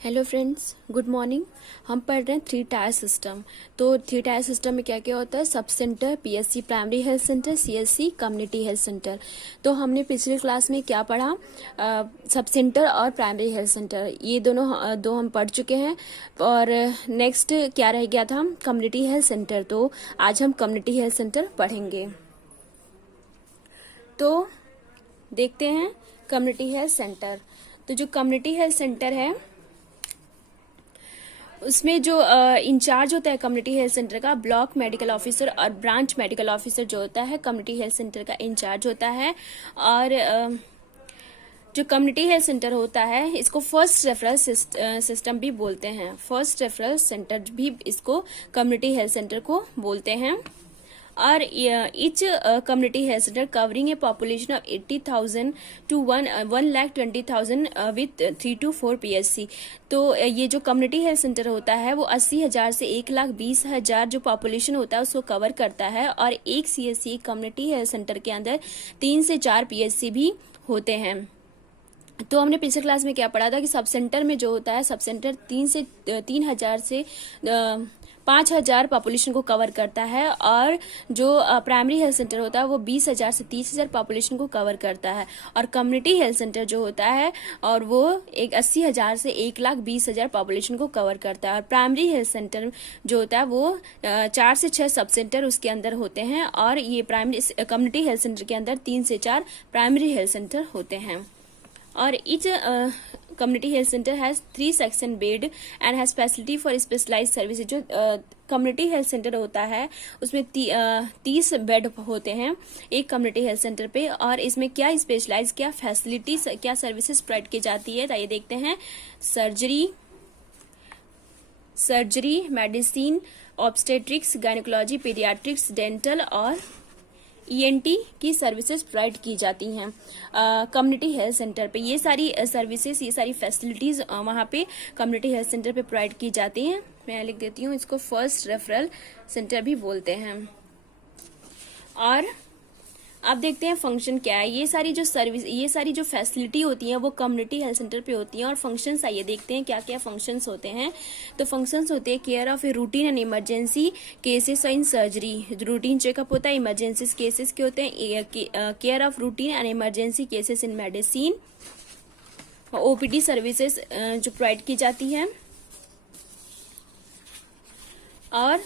Hello friends, good morning. हम पढ़ रहे हैं 3 टायर सिस्टम। तो 3 टायर सिस्टम में क्या क्या होता है? Sub centre, PSC primary health centre, CSC community health centre. तो हमने पिछले क्लास में क्या पढ़ा? सब सेंटर और प्राइमरी हेल्थ सेंटर, ये दोनों दो हम पढ़ चुके हैं। और नेक्स्ट क्या रह गया था? Community health centre. तो आज हम कम्युनिटी हेल्थ सेंटर पढ़ेंगे। तो देखते हैं कम्युनिटी हेल्थ सेंटर। तो जो कम्युनिटी हेल्थ सेंटर है उसमें जो इंचार्ज होता है कम्युनिटी हेल्थ सेंटर का, ब्लॉक मेडिकल ऑफिसर और ब्रांच मेडिकल ऑफिसर जो होता है कम्युनिटी हेल्थ सेंटर का इंचार्ज होता है। और जो कम्युनिटी हेल्थ सेंटर होता है इसको फर्स्ट रेफरल सिस्टम भी बोलते हैं। फर्स्ट रेफरल सेंटर भी इसको कम्युनिटी हेल्थ सेंटर को बोलते हैं। और each community health center covering a population of 80,000 to 1,20,000 with 3 to 4 PSC। तो ये जो कम्युनिटी हेल्थ सेंटर होता है वो 80,000 से 1,20,000 जो पॉपुलेशन होता है उसको कवर करता है। और एक CSC कम्युनिटी हेल्थ सेंटर के अंदर 3 से 4 PSC भी होते हैं। तो हमने पिछले क्लास में क्या पढ़ा था कि सब सेंटर में जो होता है, सब सेंटर 3,000 से 5,000 पॉपुलेशन को कवर करता है। और जो प्राइमरी हेल्थ सेंटर होता है वो 20,000 से 30,000 पॉपुलेशन को कवर करता है। और कम्युनिटी हेल्थ सेंटर जो होता है और वो 80,000 से 1,20,000 पॉपुलेशन को कवर करता है। और प्राइमरी हेल्थ सेंटर जो होता है वो 4 से 6 सब सेंटर उसके अंदर होते हैं। और ये प्राइमरी कम्युनिटी हेल्थ सेंटर के अंदर 3 से 4 प्राइमरी हेल्थ सेंटर होते हैं। और each community health center has 3 section bed and has facility for specialized services। जो कम्युनिटी हेल्थ सेंटर होता है उसमें 30 बेड होते हैं एक कम्युनिटी हेल्थ सेंटर पे। और इसमें क्या स्पेशलाइज, क्या फैसिलिटीज, क्या सर्विसेज प्रोवाइड की जाती है, तो ये देखते हैं। Surgery, medicine, obstetrics, gynaecology, paediatrics, dental और ENT की सर्विसेज प्रोवाइड की जाती हैं कम्युनिटी हेल्थ सेंटर पे। ये सारी सर्विसेज, ये सारी फैसिलिटीज वहाँ पे कम्युनिटी हेल्थ सेंटर पे प्रोवाइड की जाती हैं। मैं लिख देती हूँ, इसको फर्स्ट रेफरल सेंटर भी बोलते हैं। और अब देखते हैं फंक्शन क्या है। ये सारी जो सर्विस, ये सारी जो फैसिलिटी होती हैं वो कम्युनिटी हेल्थ सेंटर पे होती हैं। और फंक्शंस आइए देखते हैं क्या क्या फंक्शंस होते हैं। तो फंक्शंस होते हैं care of a routine and emergency cases in surgery. जो चेकअप होता है इमरजेंसी केसेस के होते हैं। Care of routine and emergency cases in medicine. OPD services जो प्रोवाइड की जाती है। और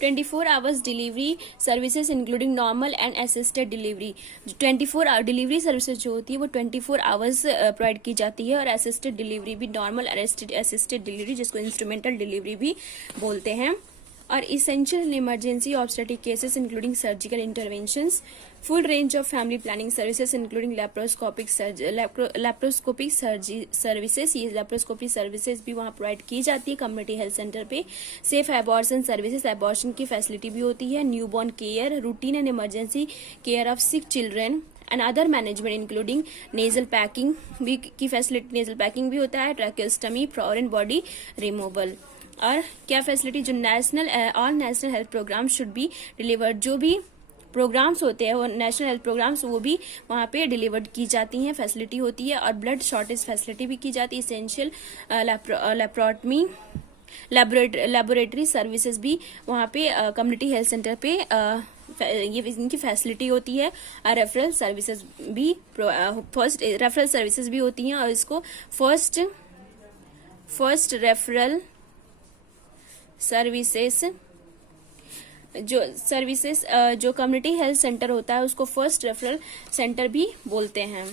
24 hours delivery services including normal and assisted delivery. 24 hour delivery services जो होती है वो 24 आवर्स प्रोवाइड की जाती है। और असिस्टेड डिलीवरी भी, नॉर्मल असिस्टेड डिलीवरी जिसको इंस्ट्रूमेंटल डिलीवरी भी बोलते हैं। और essential emergency obstetric cases including surgical interventions. Full range of family planning services including laparoscopic services. ये लैप्रोस्कोपिक सर्विसेज भी वहाँ प्रोवाइड की जाती है कम्युनिटी हेल्थ सेंटर पे। सेफ एबॉर्शन सर्विसेज, एबॉर्शन की फैसिलिटी भी होती है। Newborn care, routine and emergency care of sick children and other management including nasal packing भी की फैसिलिटी, नेजल पैकिंग भी होता है। ट्रैकेस्टमी, फॉरेन बॉडी रिमूवल। और क्या फैसिलिटी, जो all national health programme should be delivered. जो भी प्रोग्राम्स होते हैं वो नेशनल हेल्थ प्रोग्राम्स वो भी वहाँ पे डिलीवर्ड की जाती हैं, फैसिलिटी होती है। और ब्लड शॉर्टेज फैसिलिटी भी की जाती है। इसेंशियल लेबोरेटरी सर्विसेज भी वहाँ पे कम्युनिटी हेल्थ सेंटर पे ये इनकी फैसिलिटी होती है। रेफरल सर्विसेज भी, फर्स्ट रेफरल सर्विसेज भी होती हैं। और इसको फर्स्ट रेफरल सर्विसेज जो कम्युनिटी हेल्थ सेंटर होता है उसको फर्स्ट रेफरल सेंटर भी बोलते हैं।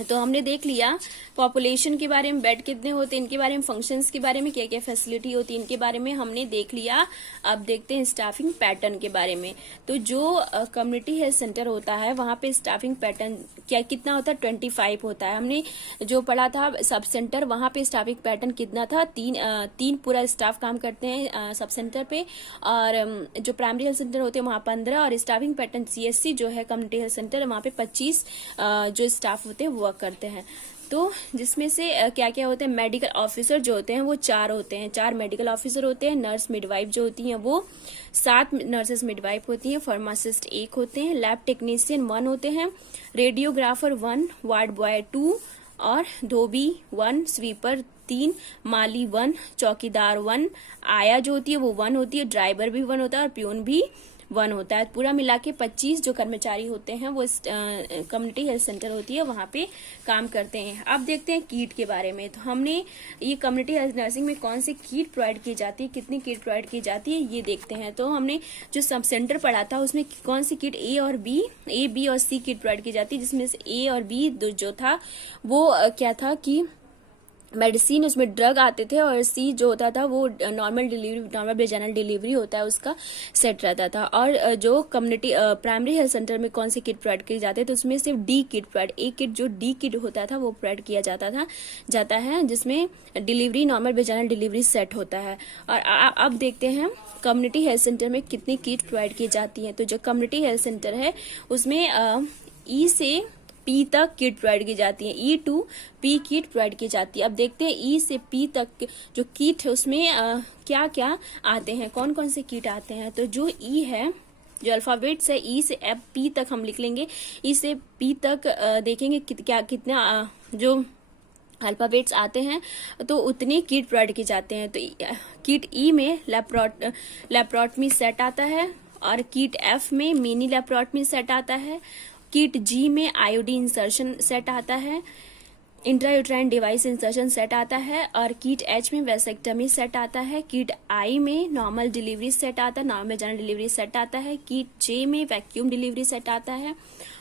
तो हमने देख लिया पॉपुलेशन के बारे में, बेड कितने होते हैं, इनके बारे में, फंक्शंस के बारे में, क्या क्या फैसिलिटी होती है इनके बारे में हमने देख लिया। अब देखते हैं स्टाफिंग पैटर्न के बारे में। तो जो कम्युनिटी हेल्थ सेंटर होता है वहाँ पे स्टाफिंग पैटर्न कितना होता है? 25 होता है। हमने जो पढ़ा था सब सेंटर, वहाँ पे स्टाफिंग पैटर्न कितना था? तीन पूरा स्टाफ काम करते हैं सब सेंटर पे। और जो प्राइमरी हेल्थ सेंटर होते हैं वहाँ 15। और स्टाफिंग पैटर्न CSC जो है कम्युनिटी हेल्थ सेंटर, वहाँ पे 25 जो स्टाफ होते हैं वर्क करते हैं। तो जिसमें से क्या क्या होते हैं? मेडिकल ऑफिसर जो होते हैं वो 4 होते हैं। 4 मेडिकल ऑफिसर होते हैं। नर्स मिडवाइफ जो होती हैं वो 7 नर्सेस मिडवाइफ होती हैं। फार्मासिस्ट 1 होते हैं। लैब टेक्नीशियन 1 होते हैं। रेडियोग्राफर 1, वार्ड बॉय 2, और धोबी 1, स्वीपर 3, माली 1, चौकीदार 1, आया जो होती है वो 1 होती है, ड्राइवर भी 1 होता है और प्यून भी 1 होता है। पूरा मिला के 25 जो कर्मचारी होते हैं वो कम्युनिटी हेल्थ सेंटर होती है वहां पे काम करते हैं। अब देखते हैं किट के बारे में। तो हमने ये कम्युनिटी हेल्थ नर्सिंग में कौन सी किट प्रोवाइड की जाती है, कितनी किट प्रोवाइड की जाती है, ये देखते हैं। तो हमने जो सब सेंटर पढ़ा था उसमें कौन सी किट ए, बी और सी किट प्रोवाइड की जाती है, जिसमें से ए और बी जो था वो क्या था कि मेडिसिन, उसमें ड्रग आते थे, और सी जो होता था वो normal delivery, normal vaginal delivery होता है उसका सेट रहता था। और जो कम्युनिटी प्राइमरी हेल्थ सेंटर में कौन सी किट प्रोवाइड की जाती है, तो उसमें सिर्फ डी किट प्रोवाइड, एक किट जो डी किट होता था वो प्रोवाइड किया जाता है जिसमें delivery, normal vaginal delivery set होता है। और अब देखते हैं कम्युनिटी हेल्थ सेंटर में कितनी किट प्रोवाइड की जाती है। तो जो कम्युनिटी हेल्थ सेंटर है उसमें ई से पी तक किट प्रोवाइड की जाती है, ई टू पी किट प्रोवाइड की जाती है। अब देखते हैं ई से पी तक जो किट है उसमें क्या क्या आते हैं, कौन कौन से किट आते हैं। तो जो ई है, जो अल्फाबेट्स है, ई से एफ पी तक हम लिख लेंगे। ई से पी तक देखेंगे कितना जो अल्फाबेट्स आते हैं तो उतने किट प्रोवाइड किए जाते हैं। तो किट ई में लैप्रोटमी सेट आता है, और किट एफ में मिनी लैप्रोटमी सेट आता है, किट जी में आईओडी इंसर्शन सेट आता है, इंट्रायूट्राइन डिवाइस इंसर्शन सेट आता है, और किट एच में वेसेक्टमी सेट आता है, किट आई में नॉर्मल डिलीवरी सेट आता है, नॉर्मल जनरल डिलीवरी सेट आता है, किट जे में वैक्यूम डिलीवरी सेट आता है,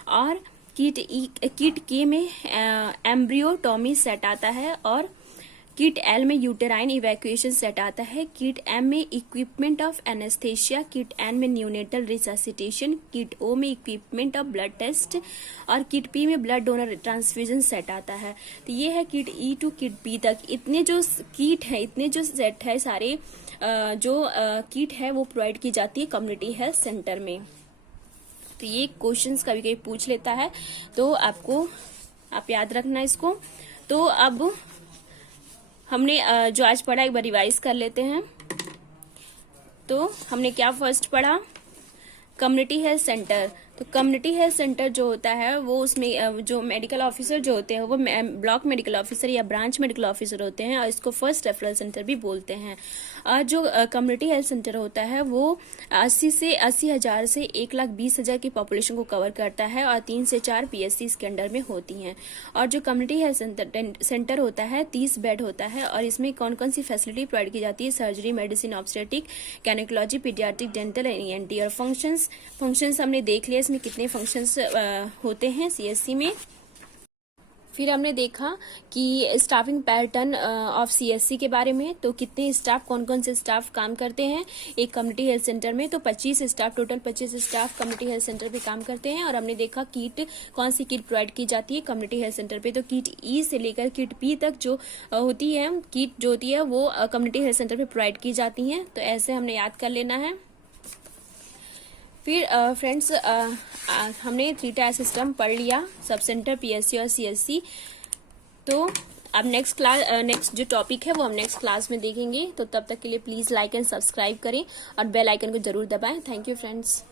और किट के में एम्ब्रियोटॉमी सेट आता है, और किट एल में यूटेराइन इवैक्यूएशन सेट आता है, किट एम में equipment of anaesthesia, kit N में न्यूनेटल रिससिटेशन, किट ओ में इक्विपमेंट ऑफ ब्लड टेस्ट, और किट पी में ब्लड डोनर ट्रांसफ्यूजन सेट आता है। तो ये है kit E to kit P तक। इतने जो किट है, इतने जो सेट है, सारे जो किट है वो प्रोवाइड की जाती है कम्युनिटी हेल्थ सेंटर में। तो ये क्वेश्चंस कभी कभी पूछ लेता है, तो आप याद रखना इसको। तो अब हमने जो आज पढ़ा एक बार रिवाइज कर लेते हैं। तो हमने क्या फर्स्ट पढ़ा, कम्युनिटी हेल्थ सेंटर। तो कम्युनिटी हेल्थ सेंटर जो होता है वो उसमें जो मेडिकल ऑफिसर जो होते हैं वो ब्लॉक मेडिकल ऑफिसर या ब्रांच मेडिकल ऑफिसर होते हैं, और इसको फर्स्ट रेफरल सेंटर भी बोलते हैं। जो कम्युनिटी हेल्थ सेंटर होता है वो 80,000 से 1,20,000 की पॉपुलेशन को कवर करता है, और 3 से 4 पीएससी इसके अंडर में होती हैं। और जो कम्युनिटी हेल्थ सेंटर होता है 30 बेड होता है, और इसमें कौन कौन सी फैसिलिटी प्रोवाइड की जाती है, surgery, medicine, obstetric, gynaecology, paediatric, dental and ENT. और फंक्शंस हमने देख लिया इसमें कितने फंक्शंस होते हैं सीएससी में। फिर हमने देखा कि स्टाफिंग पैटर्न ऑफ सीएससी के बारे में। तो कितने स्टाफ, कौन कौन से स्टाफ काम करते हैं एक कम्युनिटी हेल्थ सेंटर में। तो 25 staff, total 25 staff community health centre पे काम करते हैं। और हमने देखा किट, कौन सी किट प्रोवाइड की जाती है कम्युनिटी हेल्थ सेंटर पे। तो किट ई से लेकर किट पी तक जो होती है किट जो होती है वो कम्युनिटी हेल्थ सेंटर पे प्रोवाइड की जाती हैं। तो ऐसे हमने याद कर लेना है। फिर फ्रेंड्स हमने 3 टायर सिस्टम पढ़ लिया, सब सेंटर, पीएससी और सीएससी। तो अब नेक्स्ट जो टॉपिक है वो हम नेक्स्ट क्लास में देखेंगे। तो तब तक के लिए प्लीज लाइक एंड सब्सक्राइब करें और बेल आइकन को जरूर दबाएं। Thank you friends.